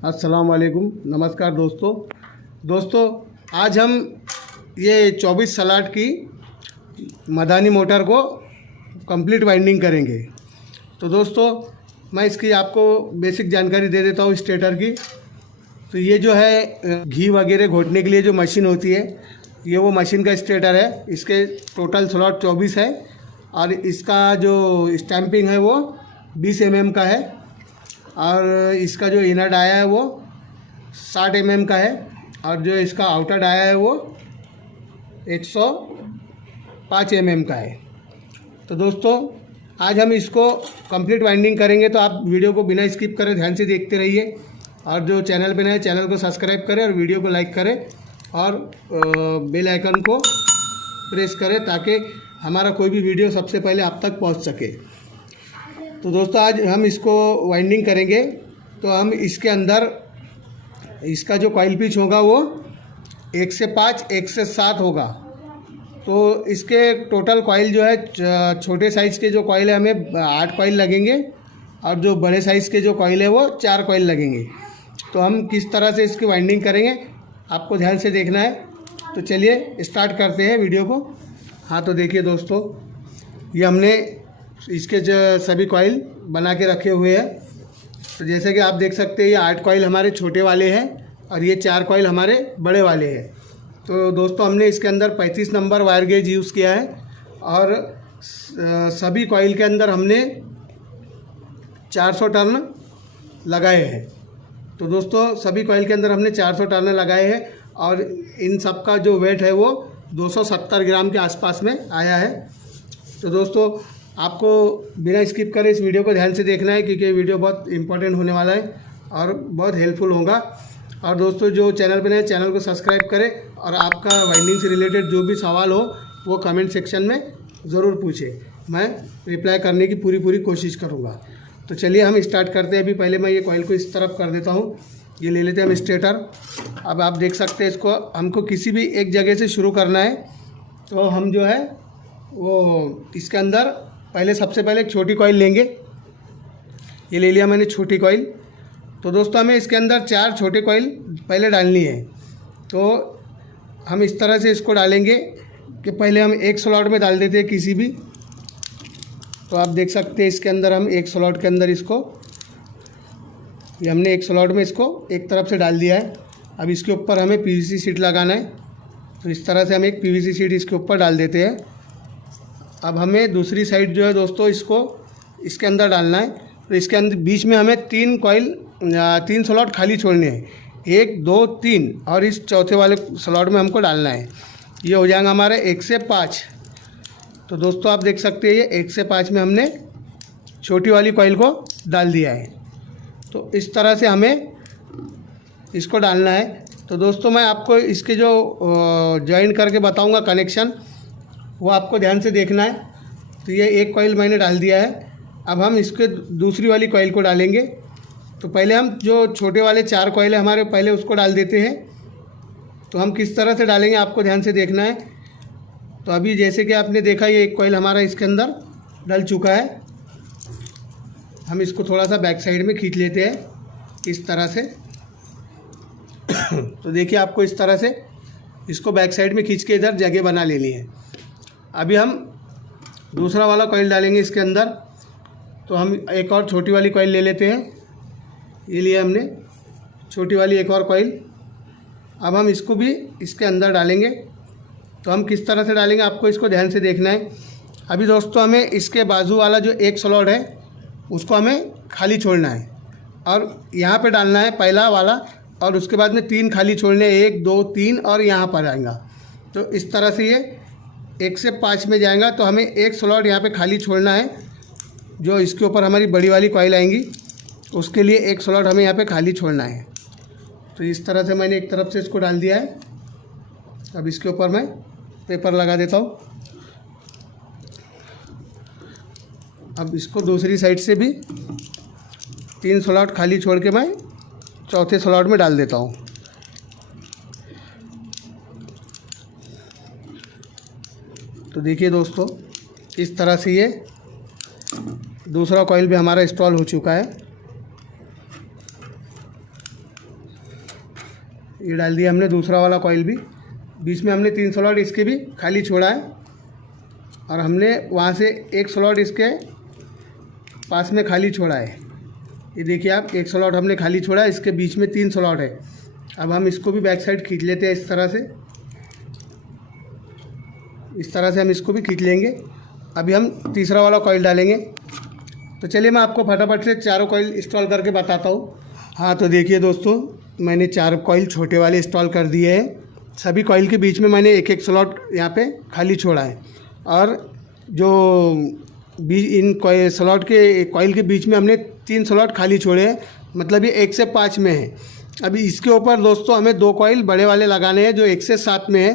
अस्सलाम वालेकुम, नमस्कार दोस्तों आज हम ये 24 स्लॉट की मदानी मोटर को कंप्लीट वाइंडिंग करेंगे। तो दोस्तों मैं इसकी आपको बेसिक जानकारी दे देता हूँ स्टेटर की। तो ये जो है घी वगैरह घोटने के लिए जो मशीन होती है, ये वो मशीन का स्टेटर है। इसके टोटल स्लॉट 24 है और इसका जो स्टैंपिंग है वो 20 mm का है और इसका जो इनर डाया है वो 60 mm का है और जो इसका आउटर डाया है वो 105 mm का है। तो दोस्तों आज हम इसको कंप्लीट वाइंडिंग करेंगे, तो आप वीडियो को बिना स्किप करें ध्यान से देखते रहिए और जो चैनल पे नए चैनल को सब्सक्राइब करें और वीडियो को लाइक करें और बेल आइकन को प्रेस करें ताकि हमारा कोई भी वीडियो सबसे पहले आप तक पहुंच सके। तो दोस्तों आज हम इसको वाइंडिंग करेंगे। तो हम इसके अंदर इसका जो कॉइल पिच होगा वो 1 से 5 1 से 7 होगा। तो इसके टोटल कॉइल जो है, छोटे साइज़ के जो कॉइल है हमें 8 कॉइल लगेंगे और जो बड़े साइज़ के जो कॉइल है वो 4 कॉइल लगेंगे। तो हम किस तरह से इसकी वाइंडिंग करेंगे आपको ध्यान से देखना है। तो चलिए स्टार्ट करते हैं वीडियो को। हाँ तो देखिए दोस्तों, ये हमने इसके जो सभी कॉइल बना के रखे हुए हैं। तो जैसे कि आप देख सकते हैं ये 8 कॉइल हमारे छोटे वाले हैं और ये 4 कॉइल हमारे बड़े वाले हैं। तो दोस्तों हमने इसके अंदर 35 नंबर वायर गेज यूज़ किया है और सभी कॉइल के अंदर हमने 400 टर्न लगाए हैं। तो दोस्तों सभी कॉइल के अंदर हमने 400 टर्न लगाए हैं और इन सब का जो वेट है वो 270 ग्राम के आसपास में आया है। तो दोस्तों आपको बिना स्किप करे इस वीडियो को ध्यान से देखना है क्योंकि वीडियो बहुत इंपॉर्टेंट होने वाला है और बहुत हेल्पफुल होगा। और दोस्तों जो चैनल पर नए चैनल को सब्सक्राइब करें और आपका वाइंडिंग से रिलेटेड जो भी सवाल हो वो कमेंट सेक्शन में ज़रूर पूछें, मैं रिप्लाई करने की पूरी कोशिश करूँगा। तो चलिए हम स्टार्ट करते हैं। अभी पहले मैं ये कॉइल को इस तरफ कर देता हूँ। ये ले लेते हैं हम स्टेटर। अब आप देख सकते हैं इसको हमको किसी भी एक जगह से शुरू करना है। तो हम जो है वो इसके अंदर सबसे पहले एक छोटी कॉइल लेंगे। ये ले लिया मैंने छोटी कॉइल। तो दोस्तों हमें इसके अंदर 4 छोटे कॉइल पहले डालनी है। तो हम इस तरह से इसको डालेंगे कि पहले हम एक स्लॉट में डाल देते हैं किसी भी। तो आप देख सकते हैं इसके अंदर हम एक स्लॉट के अंदर इसको, ये हमने एक स्लॉट में इसको एक तरफ से डाल दिया है। अब इसके ऊपर हमें पीवीसी शीट लगाना है। तो इस तरह से हम एक पीवीसी शीट इसके ऊपर डाल देते हैं। अब हमें दूसरी साइड जो है दोस्तों इसको इसके अंदर डालना है। तो इसके अंदर बीच में हमें 3 स्लॉट खाली छोड़ने हैं, 1 2 3 और इस चौथे वाले स्लॉट में हमको डालना है। ये हो जाएगा हमारे 1 से 5। तो दोस्तों आप देख सकते हैं ये 1 से 5 में हमने छोटी वाली कॉइल को डाल दिया है। तो इस तरह से हमें इसको डालना है। तो दोस्तों मैं आपको इसके जो जॉइन करके बताऊंगा कनेक्शन, वो आपको ध्यान से देखना है। तो ये एक कॉइल मैंने डाल दिया है। अब हम इसके दूसरी वाली कॉइल को डालेंगे। तो पहले हम जो छोटे वाले 4 कॉइल है हमारे, पहले उसको डाल देते हैं। तो हम किस तरह से डालेंगे आपको ध्यान से देखना है। तो अभी जैसे कि आपने देखा ये एक कॉइल हमारा इसके अंदर डल चुका है। हम इसको थोड़ा सा बैक साइड में खींच लेते हैं इस तरह से। तो देखिए आपको इस तरह से इसको बैक साइड में खींच के इधर जगह बना लेनी है। अभी हम दूसरा वाला कॉइल डालेंगे इसके अंदर। तो हम एक और छोटी वाली कॉइल ले लेते हैं। ये लिए हमने छोटी वाली एक और कॉइल। अब हम इसको भी इसके अंदर डालेंगे। तो हम किस तरह से डालेंगे आपको इसको ध्यान से देखना है। अभी दोस्तों हमें इसके बाजू वाला जो एक स्लॉट है उसको हमें खाली छोड़ना है और यहाँ पे डालना है पहला वाला और उसके बाद में 3 खाली छोड़ने, 1 2 3 और यहाँ पर आएगा। तो इस तरह से ये 1 से 5 में जाएगा। तो हमें एक स्लॉट यहाँ पे खाली छोड़ना है। जो इसके ऊपर हमारी बड़ी वाली कॉइल आएंगी उसके लिए एक स्लॉट हमें यहाँ पे खाली छोड़ना है। तो इस तरह से मैंने एक तरफ से इसको डाल दिया है। अब इसके ऊपर मैं पेपर लगा देता हूँ। अब इसको दूसरी साइड से भी 3 स्लॉट खाली छोड़ के मैं चौथे स्लॉट में डाल देता हूँ। तो देखिए दोस्तों इस तरह से ये दूसरा कॉइल भी हमारा इंस्टॉल हो चुका है। ये डाल दिया हमने दूसरा वाला कॉइल भी। बीच में हमने 3 स्लॉट इसके भी खाली छोड़ा है और हमने वहाँ से 1 स्लॉट इसके पास में खाली छोड़ा है। ये देखिए आप, 1 स्लॉट हमने खाली छोड़ा है, इसके बीच में 3 स्लॉट है। अब हम इसको भी बैक साइड खींच लेते हैं इस तरह से। इस तरह से हम इसको भी खींच लेंगे। अभी हम तीसरा वाला कॉइल डालेंगे। तो चलिए मैं आपको फटाफट से चारों कॉइल इंस्टॉल करके बताता हूँ। हाँ तो देखिए दोस्तों, मैंने 4 कॉइल छोटे वाले इंस्टॉल कर दिए हैं। सभी कॉइल के बीच में मैंने 1-1 स्लॉट यहाँ पे खाली छोड़ा है और जो इन स्लॉट के कॉइल के बीच में हमने 3 स्लॉट खाली छोड़े हैं, मतलब ये 1 से 5 में है। अभी इसके ऊपर दोस्तों हमें 2 कॉइल बड़े वाले लगाने हैं जो 1 से 7 में है।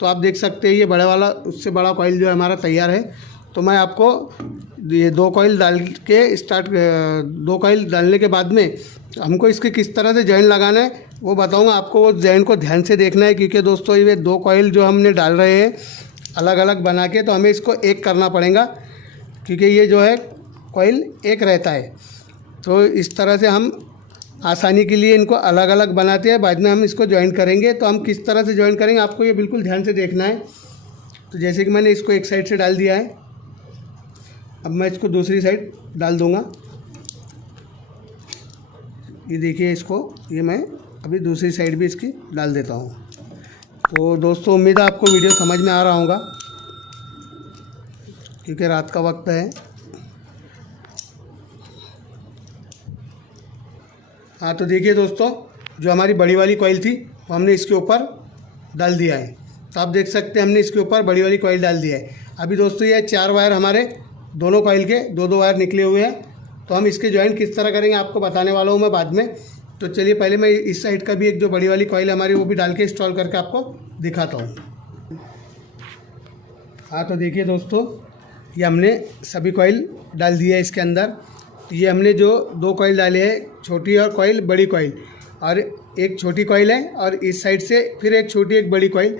तो आप देख सकते हैं ये बड़े वाला, उससे बड़ा कॉइल जो है हमारा तैयार है। तो मैं आपको ये 2 कॉइल डाल के 2 कॉइल डालने के बाद में हमको इसके किस तरह से जॉइंट लगाना है वो बताऊंगा आपको। वो जॉइंट को ध्यान से देखना है, क्योंकि दोस्तों ये 2 कॉइल जो हमने डाल रहे हैं अलग अलग बना के, तो हमें इसको एक करना पड़ेगा, क्योंकि ये जो है कॉइल एक रहता है। तो इस तरह से हम आसानी के लिए इनको अलग अलग बनाते हैं, बाद में हम इसको जॉइंट करेंगे। तो हम किस तरह से जॉइंट करेंगे आपको ये बिल्कुल ध्यान से देखना है। तो जैसे कि मैंने इसको एक साइड से डाल दिया है, अब मैं इसको दूसरी साइड डाल दूंगा। ये देखिए इसको, ये मैं अभी दूसरी साइड भी इसकी डाल देता हूँ। तो दोस्तों उम्मीद है आपको वीडियो समझ में आ रहा होगा, क्योंकि रात का वक्त है। हाँ तो देखिए दोस्तों, जो हमारी बड़ी वाली कॉइल थी वो हमने इसके ऊपर डाल दिया है। तो आप देख सकते हैं हमने इसके ऊपर बड़ी वाली कॉइल डाल दिया है। अभी दोस्तों ये 4 वायर हमारे दोनों कॉइल के 2-2 वायर निकले हुए हैं। तो हम इसके जॉइंट किस तरह करेंगे आपको बताने वाला हूँ मैं बाद में। तो चलिए पहले मैं इस साइड का भी एक जो बड़ी वाली कॉइल है हमारी वो भी डाल के इंस्टॉल करके आपको दिखाता हूँ। हाँ तो देखिए दोस्तों, ये हमने सभी कॉइल डाल दिया है इसके अंदर। ये हमने जो 2 कॉइल डाले हैं, छोटी और कॉइल बड़ी कॉइल, और एक छोटी कॉइल है और इस साइड से फिर एक छोटी एक बड़ी कॉइल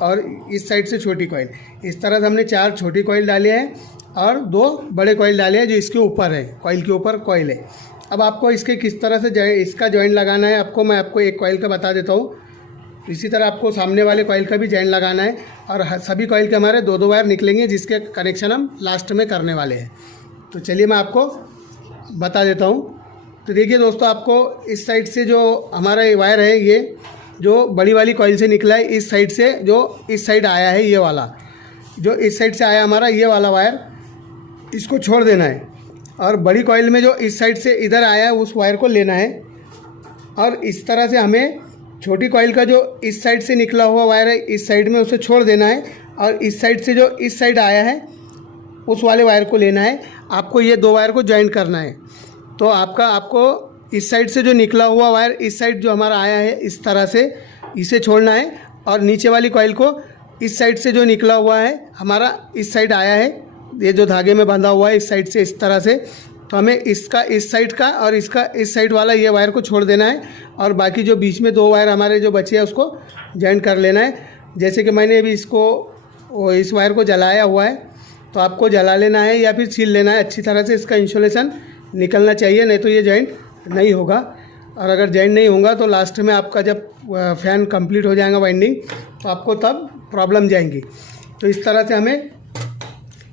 और इस साइड से छोटी कॉइल। इस तरह से हमने 4 छोटी कॉइल डाले हैं और 2 बड़े कॉइल डाले हैं जो इसके ऊपर है, कॉइल के ऊपर कॉइल है। अब आपको इसके किस तरह से इसका जॉइंट लगाना है मैं आपको एक कॉइल का बता देता हूँ। इसी तरह आपको सामने वाले कॉइल का भी जॉइंट लगाना है और सभी कॉइल के हमारे 2-2 वायर निकलेंगे, जिसके कनेक्शन हम लास्ट में करने वाले हैं। तो चलिए मैं आपको बता देता हूँ। तो देखिए दोस्तों, आपको इस साइड से जो हमारा वायर है, ये जो बड़ी वाली कॉइल से निकला है, इस साइड से जो इस साइड आया है, ये वाला जो इस साइड से आया हमारा ये वाला वायर, इसको छोड़ देना है। और बड़ी कॉइल में जो इस साइड से इधर आया है उस वायर को लेना है। और इस तरह से हमें छोटी कॉइल का जो इस साइड से निकला हुआ वायर है, इस साइड में उसे छोड़ देना है और इस साइड से जो इस साइड आया है उस वाले वायर को लेना है। आपको ये 2 वायर को जॉइंट करना है। तो आपको इस साइड से जो निकला हुआ वायर इस साइड जो हमारा आया है, इस तरह से इसे छोड़ना है और नीचे वाली कॉइल को इस साइड से जो निकला हुआ है हमारा इस साइड आया है, ये जो धागे में बंधा हुआ है इस साइड से, इस तरह से, तो हमें इसका इस साइड का और इसका इस साइड वाला ये वायर को छोड़ देना है और बाकी जो बीच में 2 वायर हमारे जो बचे हैं उसको जॉइंट कर लेना है। जैसे कि मैंने अभी इस वायर को जलाया हुआ है, तो आपको जला लेना है या फिर छील लेना है अच्छी तरह से। इसका इंसुलेशन निकलना चाहिए, नहीं तो ये जॉइंट नहीं होगा। और अगर जॉइंट नहीं होगा तो लास्ट में आपका जब फ़ैन कंप्लीट हो जाएगा वाइंडिंग, तो आपको तब प्रॉब्लम जाएंगी। तो इस तरह से हमें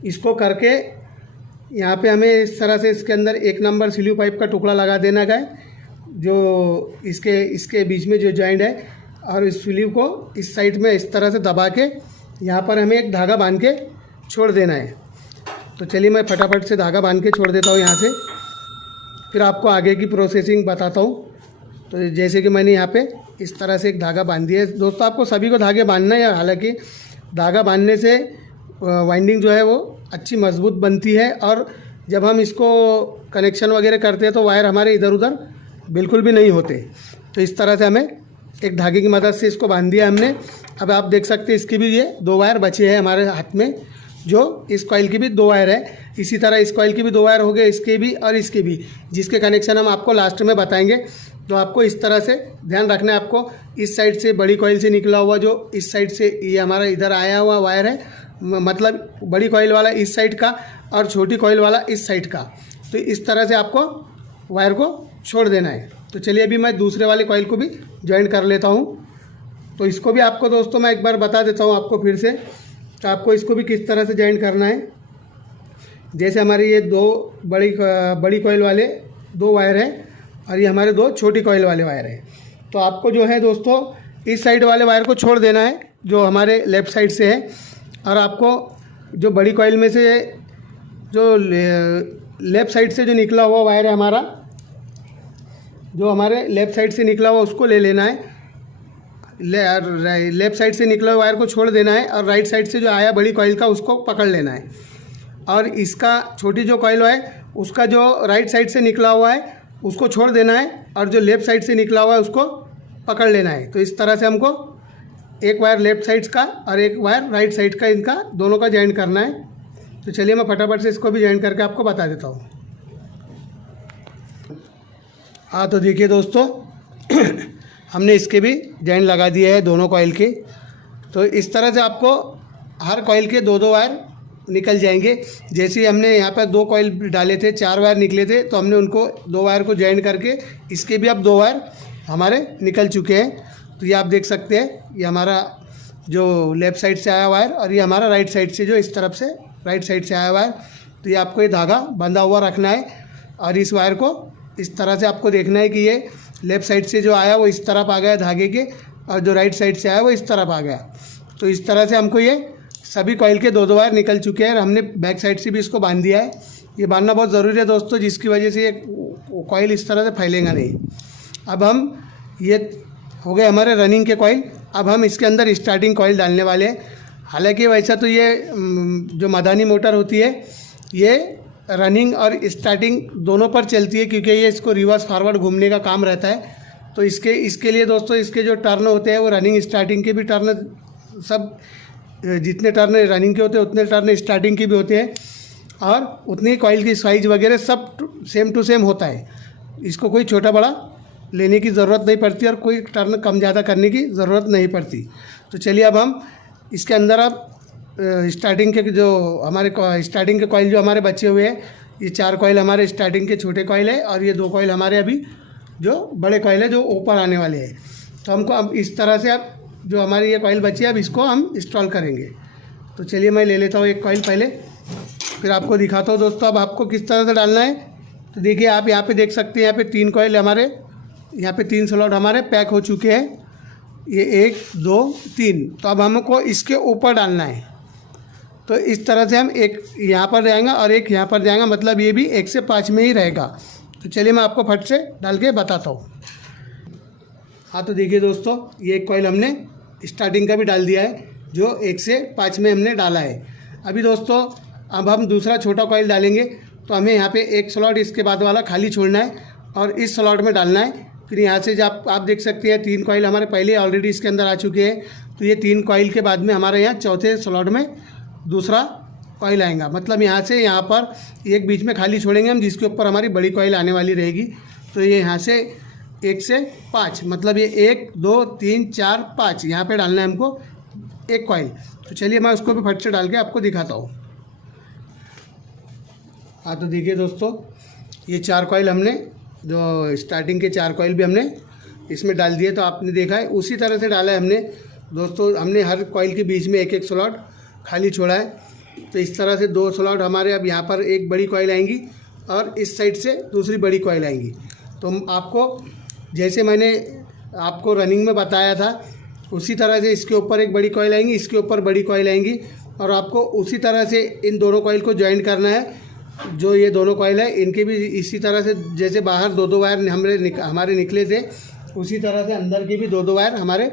इसको करके यहाँ पे हमें इस तरह से इसके अंदर 1 नंबर स्लीव पाइप का टुकड़ा लगा देना है, जो इसके बीच में जो जॉइंट है, और इस स्लीव को इस साइड में इस तरह से दबा के यहाँ पर हमें एक धागा बांध के छोड़ देना है। तो चलिए मैं फटाफट से धागा बांध के छोड़ देता हूँ यहाँ से, फिर आपको आगे की प्रोसेसिंग बताता हूँ। तो जैसे कि मैंने यहाँ पे इस तरह से एक धागा बांध दिया है। दोस्तों आपको सभी को धागे बांधना है, हालांकि धागा बांधने से वाइंडिंग जो है वो अच्छी मजबूत बनती है और जब हम इसको कनेक्शन वगैरह करते हैं तो वायर हमारे इधर उधर बिल्कुल भी नहीं होते। तो इस तरह से हमें एक धागे की मदद से इसको बांध दिया हमने। अब आप देख सकते हैं इसकी भी ये 2 वायर बचे हैं हमारे हाथ में, जो इस कॉइल की भी 2 वायर है। इसी तरह इस कॉइल की भी 2 वायर हो गए, इसके भी और इसके भी, जिसके कनेक्शन हम आपको लास्ट में बताएंगे। तो आपको इस तरह से ध्यान रखना है। आपको इस साइड से बड़ी कॉइल से निकला हुआ जो इस साइड से ये हमारा इधर आया हुआ वायर है, मतलब बड़ी कॉइल वाला इस साइड का और छोटी कॉइल वाला इस साइड का, तो इस तरह से आपको वायर को छोड़ देना है। तो चलिए अभी मैं दूसरे वाले कॉइल को भी ज्वाइन कर लेता हूँ। तो इसको भी आपको दोस्तों मैं एक बार बता देता हूँ आपको फिर से, तो आपको इसको भी किस तरह से ज्वाइन करना है। जैसे हमारे ये दो बड़ी कॉइल वाले 2 वायर हैं और ये हमारे 2 छोटी कॉइल वाले वायर हैं। तो आपको जो है दोस्तों इस साइड वाले वायर को छोड़ देना है जो हमारे लेफ़्ट साइड से है, और आपको जो बड़ी कॉइल में से जो लेफ़्ट साइड से जो निकला हुआ वायर है हमारा, जो हमारे लेफ़्ट साइड से निकला हुआ उसको ले लेना है। लेफ़्ट साइड से निकला हुआ वायर को छोड़ देना है और राइट साइड से जो आया बड़ी कॉइल का उसको पकड़ लेना है। और इसका छोटी जो कॉइल है उसका जो राइट साइड से निकला हुआ है उसको छोड़ देना है और जो लेफ़्ट साइड से निकला हुआ है उसको पकड़ लेना है। तो इस तरह से हमको एक वायर लेफ़्ट साइड का और एक वायर राइट साइड का, इनका दोनों का ज्वाइन करना है। तो चलिए मैं फटाफट से इसको भी ज्वाइन करके आपको बता देता हूँ। हाँ तो देखिए दोस्तों हमने इसके भी ज्वाइन लगा दिए हैं दोनों कॉइल के। तो इस तरह से आपको हर कॉइल के 2-2 वायर निकल जाएंगे। जैसे ही हमने यहाँ पर 2 कॉइल डाले थे, 4 वायर निकले थे, तो हमने उनको 2 वायर को ज्वाइन करके इसके भी अब 2 वायर हमारे निकल चुके हैं। तो ये आप देख सकते हैं, ये हमारा जो लेफ़्ट साइड से आया वायर और ये हमारा राइट साइड से, जो इस तरफ से राइट साइड से आया वायर। तो ये आपको ये धागा बंधा हुआ रखना है और इस वायर को इस तरह से आपको देखना है कि ये लेफ़्ट साइड से जो आया वो इस तरफ आ गया धागे के, और जो राइट साइड से आया वो इस तरफ आ गया। तो इस तरह से हमको ये सभी कॉइल के 2-2 वायर निकल चुके हैं और हमने बैक साइड से भी इसको बांध दिया है। ये बांधना बहुत ज़रूरी है दोस्तों, जिसकी वजह से ये कॉइल इस तरह से फैलेगा नहीं। अब हम ये हो गए हमारे रनिंग के कॉइल। अब हम इसके अंदर स्टार्टिंग कॉइल डालने वाले हैं। हालांकि वैसा तो ये जो मदानी मोटर होती है ये रनिंग और स्टार्टिंग दोनों पर चलती है, क्योंकि ये इसको रिवर्स फॉरवर्ड घूमने का काम रहता है। तो इसके लिए दोस्तों इसके जो टर्न होते हैं वो रनिंग स्टार्टिंग के भी टर्न, सब जितने टर्न रनिंग के होते हैं उतने टर्न स्टार्टिंग के भी होते हैं, और उतनी कॉइल की साइज़ वगैरह सब सेम टू सेम होता है। इसको कोई छोटा बड़ा लेने की ज़रूरत नहीं पड़ती और कोई टर्न कम ज़्यादा करने की ज़रूरत नहीं पड़ती। तो चलिए अब हम इसके अंदर अब स्टार्टिंग के जो हमारे स्टार्टिंग के कॉइल जो हमारे बचे हुए हैं, ये 4 कॉइल हमारे स्टार्टिंग के छोटे कॉइल है और ये 2 कॉइल हमारे अभी जो बड़े कॉइल है जो ऊपर आने वाले हैं। तो हमको अब इस तरह से अब जो हमारी ये कॉइल बची है अब इसको हम इंस्टॉल करेंगे। तो चलिए मैं ले लेता हूँ एक कॉइल पहले, फिर आपको दिखाता हूँ दोस्तों अब आपको किस तरह से डालना है। तो देखिए आप यहाँ पे देख सकते हैं, यहाँ पे 3 कॉइल हमारे, यहाँ पे 3 स्लॉट हमारे पैक हो चुके हैं। ये 1 2 3। तो अब हमको इसके ऊपर डालना है। तो इस तरह से हम एक यहाँ पर जाएगा और एक यहाँ पर जाएगा, मतलब ये भी 1 से 5 में ही रहेगा। तो चलिए मैं आपको फट से डाल के बताता हूँ। हाँ तो देखिए दोस्तों ये एक कॉइल हमने स्टार्टिंग का भी डाल दिया है जो 1 से 5 में हमने डाला है। अभी दोस्तों अब हम दूसरा छोटा कॉइल डालेंगे। तो हमें यहाँ पे एक स्लॉट इसके बाद वाला खाली छोड़ना है और इस स्लॉट में डालना है। फिर यहाँ से जब आप देख सकते हैं 3 कॉइल हमारे पहले ऑलरेडी इसके अंदर आ चुके हैं। तो ये 3 कॉइल के बाद में हमारे यहाँ चौथे स्लॉट में दूसरा कॉइल आएगा, मतलब यहाँ से यहाँ पर एक बीच में खाली छोड़ेंगे हम, जिसके ऊपर हमारी बड़ी कॉइल आने वाली रहेगी। तो ये यहाँ से 1 से 5, मतलब ये 1 2 3 4 5 यहाँ पे डालना है हमको एक कॉइल। तो चलिए मैं उसको भी फट से डाल के आपको दिखाता हूँ। हाँ तो देखिए दोस्तों ये 4 कॉइल हमने जो स्टार्टिंग के 4 कॉइल भी हमने इसमें डाल दिए। तो आपने देखा है उसी तरह से डाला है हमने दोस्तों। हमने हर कॉइल के बीच में एक एक स्लॉट खाली छोड़ा है। तो इस तरह से 2 स्लॉट हमारे अब यहाँ पर एक बड़ी कॉइल आएंगी और इस साइड से दूसरी बड़ी कॉइल आएंगी। तो आपको जैसे मैंने आपको रनिंग में बताया था उसी तरह से इसके ऊपर एक बड़ी कॉइल आएंगी, इसके ऊपर बड़ी कॉइल आएंगी, और आपको उसी तरह से इन दोनों कॉइल को ज्वाइन करना है। जो ये दोनों कॉइल है इनके भी इसी तरह से, जैसे बाहर 2-2 वायर हमारे निकले थे उसी तरह से अंदर के भी 2-2 वायर हमारे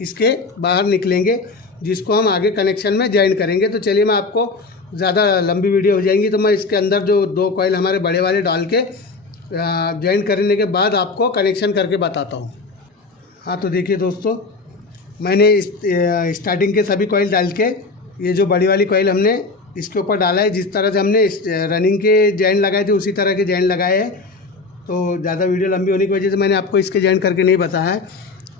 इसके बाहर निकलेंगे, जिसको हम आगे कनेक्शन में ज्वाइन करेंगे। तो चलिए मैं आपको ज़्यादा लंबी वीडियो हो जाएंगी तो मैं इसके अंदर जो 2 कॉइल हमारे बड़े वाले डाल के ज्वाइन करने के बाद आपको कनेक्शन करके बताता हूँ। हाँ तो देखिए दोस्तों मैंने स्टार्टिंग के सभी कॉइल डाल के ये जो बड़ी वाली कॉइल हमने इसके ऊपर डाला है, जिस तरह से हमने रनिंग के जॉइन लगाए थे उसी तरह के जॉइन लगाए हैं। तो ज़्यादा वीडियो लंबी होने की वजह से मैंने आपको इसके जॉइन करके नहीं बताया है।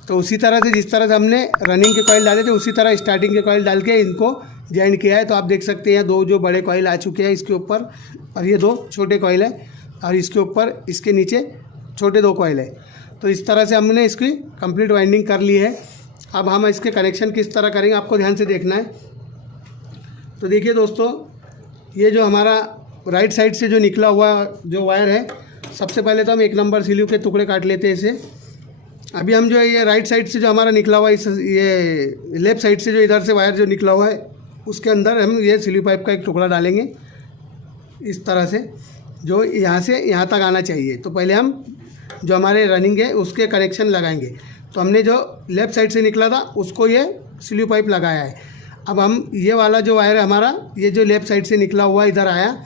तो उसी तरह से जिस तरह से हमने रनिंग के कॉइल डाले थे उसी तरह स्टार्टिंग के कॉइल डाल के इनको जॉइन किया है। तो आप देख सकते हैं 2 जो बड़े कॉइल आ चुके हैं इसके ऊपर, और ये 2 छोटे कॉइल हैं और इसके ऊपर इसके नीचे छोटे 2 कॉइल है। तो इस तरह से हमने इसकी कंप्लीट वाइंडिंग कर ली है। अब हम इसके कनेक्शन किस तरह करेंगे आपको ध्यान से देखना है। तो देखिए दोस्तों, ये जो हमारा राइट साइड से जो निकला हुआ जो वायर है, सबसे पहले तो हम 1 नंबर स्लीव के टुकड़े काट लेते हैं इसे। अभी हम जो है ये राइट साइड से जो हमारा निकला हुआ ये लेफ़्ट साइड से जो इधर से वायर जो निकला हुआ है उसके अंदर हम ये स्लीव पाइप का एक टुकड़ा डालेंगे इस तरह से, जो यहाँ से यहाँ तक आना चाहिए। तो पहले हम जो हमारे रनिंग है उसके कनेक्शन लगाएंगे। तो हमने जो लेफ़्ट साइड से निकला था उसको ये स्लीव पाइप लगाया है। अब हम ये वाला जो वायर है हमारा, ये जो लेफ़्ट साइड से निकला हुआ इधर आया,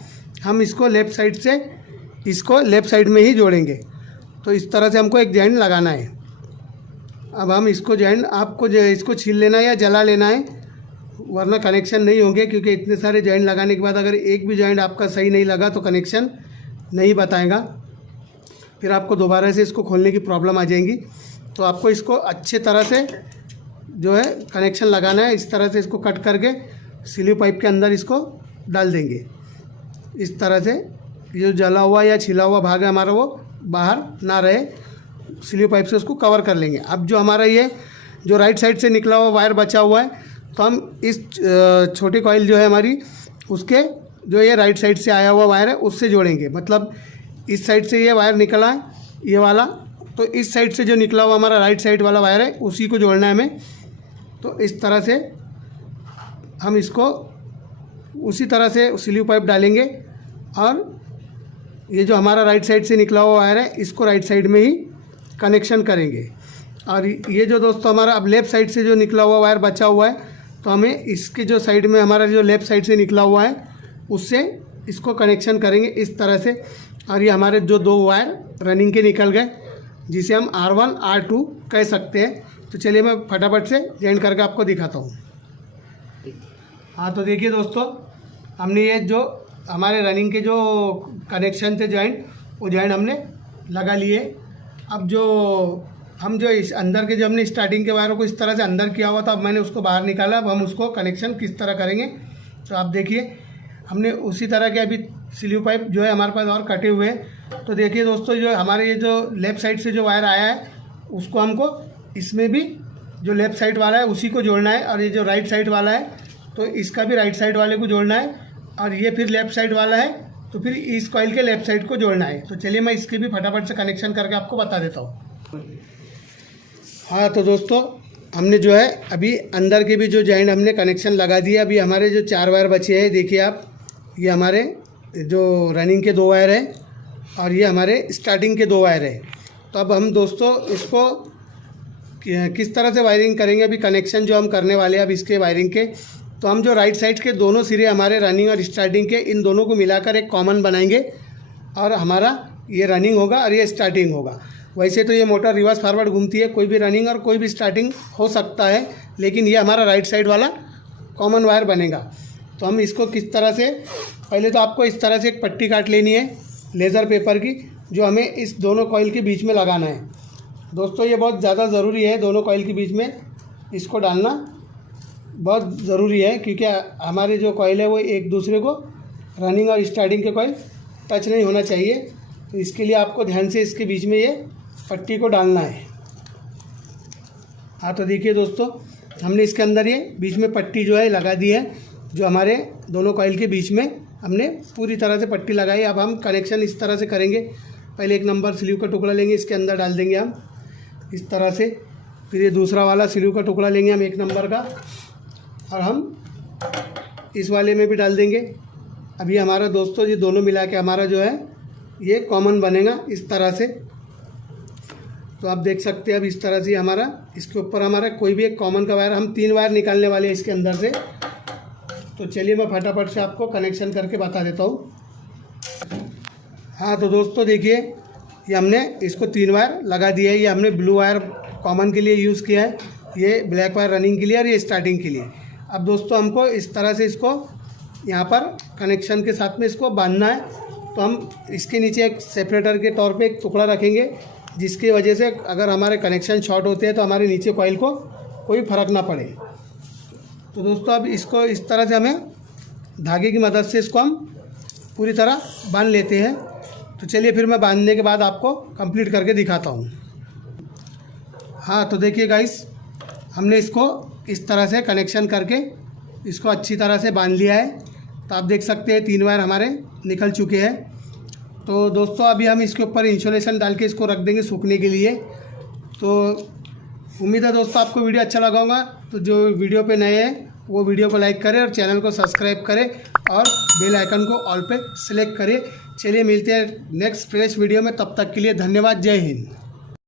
हम इसको लेफ़्ट साइड से इसको लेफ़्ट साइड में ही जोड़ेंगे। तो इस तरह से हमको एक जॉइंट लगाना है। अब हम इसको जॉइंट आपको इसको छील लेना है या जला लेना है, वरना कनेक्शन नहीं होंगे, क्योंकि इतने सारे जॉइंट लगाने के बाद अगर एक भी जॉइंट आपका सही नहीं लगा तो कनेक्शन नहीं बताएगा, फिर आपको दोबारा से इसको खोलने की प्रॉब्लम आ जाएगी। तो आपको इसको अच्छे तरह से जो है कनेक्शन लगाना है। इस तरह से इसको कट करके स्लीव पाइप के अंदर इसको डाल देंगे। इस तरह से जो जला हुआ या छिला हुआ भाग है हमारा वो बाहर ना रहे, स्लीव पाइप से उसको कवर कर लेंगे। अब जो हमारा ये जो राइट साइड से निकला हुआ वायर बचा हुआ है, तो हम इस छोटी कॉइल जो है हमारी उसके जो ये राइट साइड से आया हुआ वायर है उससे जोड़ेंगे। मतलब इस साइड से ये वायर निकला है ये वाला, तो इस साइड से जो निकला हुआ हमारा राइट साइड वाला वायर है उसी को जोड़ना है हमें। तो इस तरह से हम इसको उसी तरह से स्लीव पाइप डालेंगे और ये जो हमारा राइट साइड से निकला हुआ वायर है इसको राइट साइड में ही कनेक्शन करेंगे। और ये जो दोस्तों हमारा अब लेफ़्ट साइड से जो निकला हुआ वायर बचा हुआ है, तो हमें इसके जो साइड में हमारा जो लेफ़्ट साइड से निकला हुआ है उससे इसको कनेक्शन करेंगे इस तरह से। और ये हमारे जो 2 वायर रनिंग के निकल गए, जिसे हम R1 R2 कह सकते हैं। तो चलिए मैं फटाफट से जॉइंट करके आपको दिखाता हूँ। हाँ, तो देखिए दोस्तों, हमने ये जो हमारे रनिंग के जो कनेक्शन थे जॉइंट, वो जॉइंट हमने लगा लिए। अब जो हम जो इस अंदर के जो हमने स्टार्टिंग के वायरों को इस तरह से अंदर किया हुआ था, अब मैंने उसको बाहर निकाला। अब हम उसको कनेक्शन किस तरह करेंगे, तो आप देखिए हमने उसी तरह के अभी स्लीव पाइप जो है हमारे पास और कटे हुए हैं। तो देखिए दोस्तों, जो हमारे ये जो लेफ़्ट साइड से जो वायर आया है उसको हमको इसमें भी जो लेफ़्ट साइड वाला है उसी को जोड़ना है। और ये जो राइट साइड वाला है तो इसका भी राइट साइड वाले को जोड़ना है। और ये फिर लेफ़्ट साइड वाला है तो फिर इस कॉइल के लेफ़्ट साइड को जोड़ना है। तो चलिए मैं इसकी भी फटाफट से कनेक्शन करके आपको बता देता हूँ। हाँ, तो दोस्तों हमने जो है अभी अंदर के भी जो जॉइंट हमने कनेक्शन लगा दिया। अभी हमारे जो 4 वायर बचे हैं, देखिए आप, ये हमारे जो रनिंग के 2 वायर हैं और ये हमारे स्टार्टिंग के 2 वायर हैं। तो अब हम दोस्तों इसको किस तरह से वायरिंग करेंगे, अभी कनेक्शन जो हम करने वाले हैं अब इसके वायरिंग के, तो हम जो राइट साइड के दोनों सिरे हमारे रनिंग और स्टार्टिंग के, इन दोनों को मिलाकर एक कॉमन बनाएंगे और हमारा ये रनिंग होगा और ये स्टार्टिंग होगा। वैसे तो ये मोटर रिवर्स फॉरवर्ड घूमती है, कोई भी रनिंग और कोई भी स्टार्टिंग हो सकता है, लेकिन ये हमारा राइट साइड वाला कॉमन वायर बनेगा। तो हम इसको किस तरह से, पहले तो आपको इस तरह से एक पट्टी काट लेनी है लेज़र पेपर की, जो हमें इस दोनों कॉइल के बीच में लगाना है। दोस्तों ये बहुत ज़्यादा ज़रूरी है, दोनों कॉइल के बीच में इसको डालना बहुत ज़रूरी है, क्योंकि हमारे जो कॉइल है वो एक दूसरे को, रनिंग और स्टार्टिंग के कॉइल टच नहीं होना चाहिए। तो इसके लिए आपको ध्यान से इसके बीच में ये पट्टी को डालना है। हाँ, तो देखिए दोस्तों, हमने इसके अंदर ये बीच में पट्टी जो है लगा दी है, जो हमारे दोनों कॉइल के बीच में हमने पूरी तरह से पट्टी लगाई। अब हम कनेक्शन इस तरह से करेंगे। पहले 1 नंबर स्लीव का टुकड़ा लेंगे, इसके अंदर डाल देंगे हम इस तरह से। फिर ये दूसरा वाला स्लीव का टुकड़ा लेंगे हम 1 नंबर का, और हम इस वाले में भी डाल देंगे। अभी हमारा दोस्तों ये दोनों मिला के हमारा जो है ये कॉमन बनेगा इस तरह से। तो आप देख सकते हैं अब इस तरह से हमारा, इसके ऊपर हमारा कोई भी एक कॉमन का वायर, हम 3 वायर निकालने वाले हैं इसके अंदर से। तो चलिए मैं फटाफट से आपको कनेक्शन करके बता देता हूँ। हाँ, तो दोस्तों देखिए, ये हमने इसको 3 वायर लगा दिया है। ये हमने ब्लू वायर कॉमन के लिए यूज़ किया है, ये ब्लैक वायर रनिंग के लिए और ये स्टार्टिंग के लिए। अब दोस्तों हमको इस तरह से इसको यहाँ पर कनेक्शन के साथ में इसको बांधना है। तो हम इसके नीचे एक सेपरेटर के तौर पे एक टुकड़ा रखेंगे, जिसकी वजह से अगर हमारे कनेक्शन शॉर्ट होते हैं तो हमारे नीचे कॉइल को कोई फ़र्क ना पड़े। तो दोस्तों अब इसको इस तरह से हमें धागे की मदद से इसको हम पूरी तरह बांध लेते हैं। तो तो चलिए फिर मैं बांधने के बाद आपको कंप्लीट करके दिखाता हूँ। हाँ तो देखिए गाइस, हमने इसको इस तरह से कनेक्शन करके इसको अच्छी तरह से बांध लिया है। तो आप देख सकते हैं 3 वायर हमारे निकल चुके हैं। तो दोस्तों अभी हम इसके ऊपर इंसुलेशन डाल के इसको रख देंगे सूखने के लिए। तो उम्मीद है दोस्तों आपको वीडियो अच्छा लगा होगा। तो जो वीडियो पे नए हैं वो वीडियो को लाइक करें और चैनल को सब्सक्राइब करें और बेल आइकन को ऑल पे सेलेक्ट करें। चलिए मिलते हैं नेक्स्ट फ्रेश वीडियो में, तब तक के लिए धन्यवाद। जय हिंद।